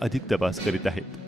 अधिक तपास करीत आहेत.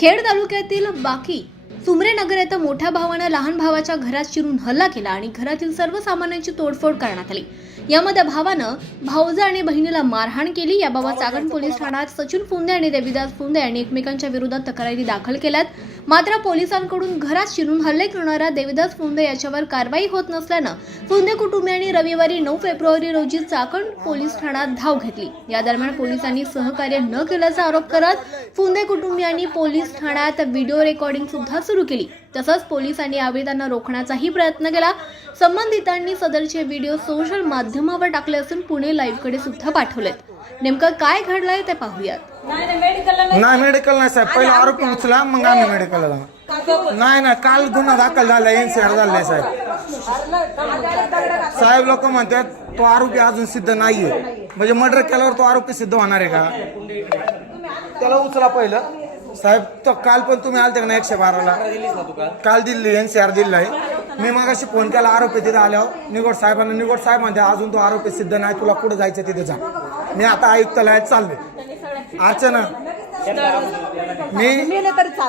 खेड तालुक्यातील बाकी सुमरे नगर येथे मोठ्या भावानं लहान भावाच्या घरात शिरून हल्ला केला आणि घरातील सर्व सामानांची तोडफोड करण्यात आली. यामध्ये भावानं भाऊजा आणि बहिणीला मारहाण केली. याबाबत चाकण पोलीस ठाण्यात सचिन फुंदे आणि देवीदास फुंदे यांनी एकमेकांच्या विरोधात तक्रारी दाखल केल्यात. मात्र पोलिसांकडून घरात शिरून हल्ले करणाऱ्या देवीदास फुंदे याच्यावर कारवाई होत नसल्यानं फुंदे कुटुंबियांनी रविवारी नऊ फेब्रुवारी रोजी चाकण पोलीस ठाण्यात धाव घेतली. या दरम्यान पोलिसांनी सहकार्य न केल्याचा आरोप करत फुंदे कुटुंबियांनी पोलीस ठाण्यात व्हिडिओ रेकॉर्डिंग सुद्धा सुरू केली. तसंच पोलिसांनी यावेळी त्यांना रोखण्याचाही प्रयत्न केला. संबंधितांनी सदरचे व्हिडिओ सोशल माध्यमावर टाकले असून पुणे लाईव्हकडे सुद्धा पाठवलेत. नेमकं काय घडलंय ते पाहूयात. नाही नाही मेडिकलला नाही. नाही मेडिकल नाही साहेब. पहिला आरोपी उचला मग आम्ही मेडिकलला नाही नाही काल गुन्हा दाखल झाला एनसीआर झालाय साहेब. साहेब लोक म्हणतात तो आरोपी अजून सिद्ध नाहीये. म्हणजे मर्डर केल्यावर तो आरोपी सिद्ध होणार आहे का? त्याला उचला पहिलं. साहेब तो काल पण तुम्ही आलते का ना एकशे बाराला? काल दिल्ली एनसीआर दिल्ली आहे. मी मागाशी फोन केला आरोपी तिथे आल्यावर. निगोड साहेबांना निगोड साहेब म्हणते अजून तो आरोपी सिद्ध नाही तुला कुठं जायचं तिथे जा. मी आता आयुक्तालयात चालले अर्चना मी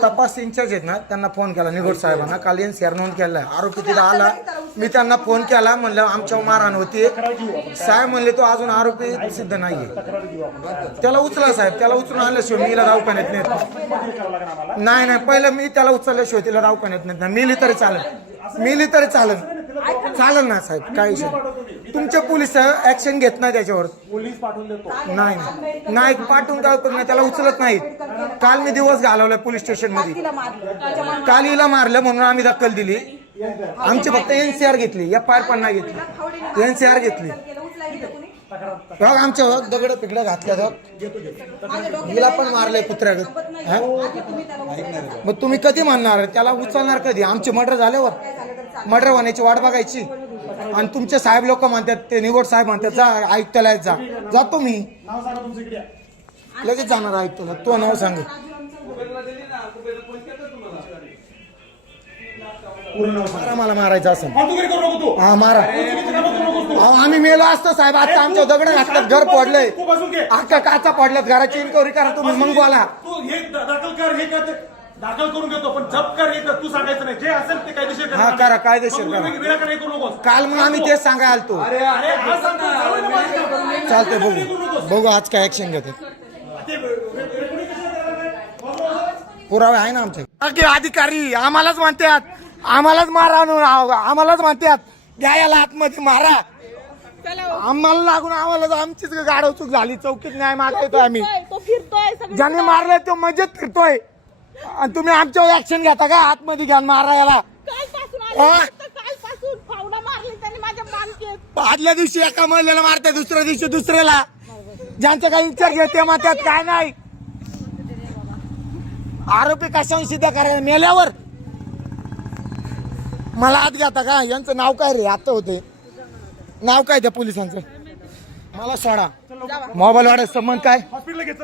तपास इंचार्ज आहेत ना त्यांना फोन केला निगोड साहेबांना. काल एनसीआर नोंद केला आरोपी तिथे आला. मी त्यांना फोन केला म्हणलं आमच्यावर मारहाण होती. साहेब म्हणले तो अजून आरोपी सिद्ध नाहीये. त्याला उचला साहेब त्याला उचलून आणल्याशिवाय मीला दवाखान्यात नेत नाही. नाही पहिलं मी त्याला उचलल्याशिवाय तिला दवाखान्यात नेत नाही. मिली तरी चालेल. मिली तरी चालेल. चालेल ना साहेब काय विषय तुमचे पोलीस ऍक्शन घेत नाही त्याच्यावर. नाही नाही. नाही पाठवून काय उपयोग नाही. त्याला उचलत नाहीत. काल मी दिवस घालवलाय पोलीस स्टेशनमध्ये काल हिला मारलं म्हणून आम्ही दखल दिली. आमची फक्त एनसीआर घेतली आर पण नाही घेतली. एनसीआर घेतली. बघ आमच्या बघ दगड पिकडं घातल्या बघ हिला पण मारलंय कुत्र्यागत. हा? मग तुम्ही कधी म्हणणार? त्याला उचलणार कधी? आमचे मर्डर झाल्यावर? मर्डर होण्याची वाट बघायची. आणि तुमचे साहेब लोक म्हणतात ते निवड साहेब म्हणतात जा आयुक्तालयात जा. जातो मी लगेच जाणार आयुक्तालयात. तो नाव सांग. मारा मला मारायचं असं हा मारा. अहो, आम्ही मेलो असतो साहेब. आता आमच्या दगड घातल्यात घर पडलंय. अख्खा काचा पडल्यात घराची इन्क्वायरी करा तुम्ही मग बोला. तू हे दा- दाखल कर हे कर. ते दाखल करून घेतो पण जप कर हे कर तू सांगायचं नाही. जे असेल ते कायदेशीर कर. हा, करा, कायदेशीर मग करा. नकोस. काल मग आम्ही तेच सांगायला आलतो. अरे आज सांगतो, चालू आहे ना माझं. चालतंय बघू. बघू. आज काय ऍक्शन घेते ते recording कशाला करायला आहे? पुरावे आहे ना आमचे. अधिकारी आम्हालाच म्हणतात आम्हालाच मारा आम्हालाच म्हणतात द्या याला आतमध्ये मारा. आम्हाला लागून आम्हाला आमचीच गाडव चूक झाली. चौकीत न्याय मागतो आम्ही. ज्याने मारलाय तो मजेत फिरतोय. आणि तुम्ही आमच्यावर ऍक्शन घेता का? आतमध्ये घ्या मारा याला. हा? आदल्या दिवशी एका महिलेला मारते दुसऱ्या दिवशी दुसऱ्याला. ज्यांचे काही विचार घेते मात्यात काय नाही. आरोपी कशावर सिद्ध करायला? मेल्यावर. मला आत घेता का? यांचं नाव काय रे? आता होते. नाव काय त्या पोलिसांचं? मला सोडा. मोबाईल वाढत संबंध काय?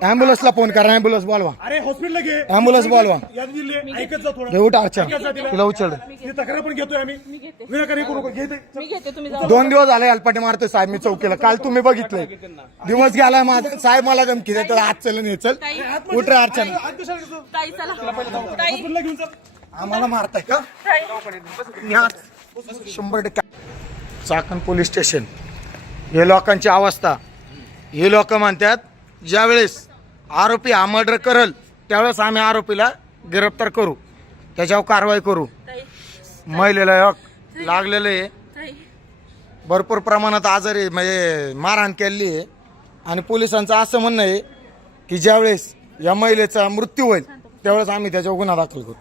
अँब्युलन्सला फोन करा. अँब्युलन्स बोलवा. अरे घे. Ambulance बोलवा. हे अर्चना तिला. उचल. तक्रार पण घेतोय आम्ही. विनाकारण करू नको. घे ते. मी घेते तुम्ही जाऊ. दोन दिवस झाले अल्पाटे मारतोय साहेब मी चौकीला. काल तुम्ही बघितलंय. दिवस गेला माझा साहेब मला धमकी देतो आज चल नाही चल. उठ रे अर्चना आम्हाला मारताय का? शंभर टक्के. Chakan police station. हे लोकांची अवस्था. हे लोक म्हणतात ज्यावेळेस आरोपी हा मर्डर करल त्यावेळेस आम्ही आरोपीला गिरफ्तार करू. त्याच्यावर कारवाई करू. महिलेला लागलेलं आहे. भरपूर प्रमाणात आजारी म्हणजे मारहाण केलेली आहे. आणि पोलिसांचं असं म्हणणं आहे की ज्यावेळेस या महिलेचा मृत्यू होईल त्यावेळेस आम्ही त्याच्यावर गुन्हा दाखल करू.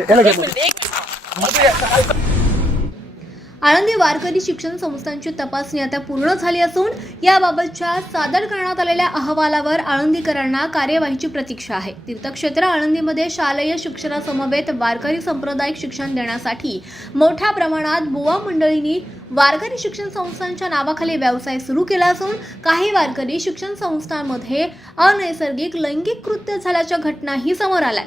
याला घे. आळंदी वारकरी शिक्षण संस्थांची तपासणी आता पूर्ण झाली असून याबाबतच्या सादर करण्यात आलेल्या अहवालावर आळंदीकरांना कार्यवाहीची प्रतीक्षा आहे तीर्थक्षेत्र आळंदीमध्ये शालेय शिक्षणासमवेत वारकरी सांप्रदायिक शिक्षण देण्यासाठी मोठ्या प्रमाणात बुवा मंडळींनी वारकरी शिक्षण संस्थांच्या नावाखाली व्यवसाय सुरू केला असून काही वारकरी शिक्षण संस्थांमध्ये अनैसर्गिक लैंगिक कृत्य झाल्याच्या घटनाही समोर आल्या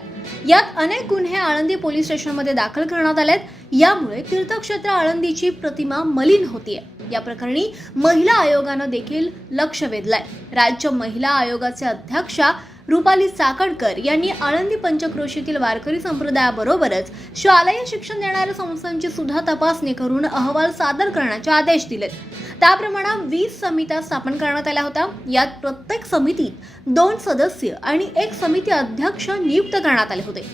यात अनेक गुन्हे आळंदी पोलीस स्टेशनमध्ये दाखल करण्यात आलेत. यामुळे तीर्थक्षेत्र आळंदीची प्रतिमा मलिन होतीये. या प्रकरणी महिला आयोगानं देखील लक्ष वेधलंय. राज्य महिला आयोगाचे अध्यक्षा रुपाली चाकणकर यांनी आळंदी पंचक्रोशीतील वारकरी संप्रदायाबरोबरच शालेय शिक्षण देणाऱ्या संस्थांची सुद्धा तपासणी करून अहवाल सादर करण्याचे आदेश दिलेत. त्याप्रमाणे वीस समित्या स्थापन करण्यात आल्या होत्या. यात प्रत्येक समितीत दोन सदस्य आणि एक समिती अध्यक्ष नियुक्त करण्यात आले होते.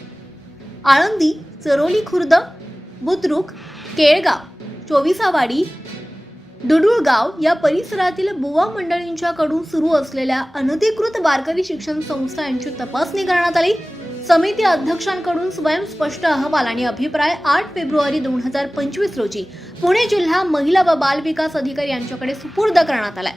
आळंदी चरोली खुर्द बुद्रुक केळगाव चोविसावाडी डुडुळगाव या परिसरातील बुवा मंडळींच्याकडून सुरू असलेल्या अनधिकृत वारकरी शिक्षण संस्था यांची तपासणी करण्यात आली. समिती अध्यक्षांकडून स्वयंस्पष्ट अहवाल आणि अभिप्राय आठ फेब्रुवारी दोन हजार पंचवीस रोजी पुणे जिल्हा महिला व बाल विकास अधिकारी यांच्याकडे सुपूर्द करण्यात आलाय.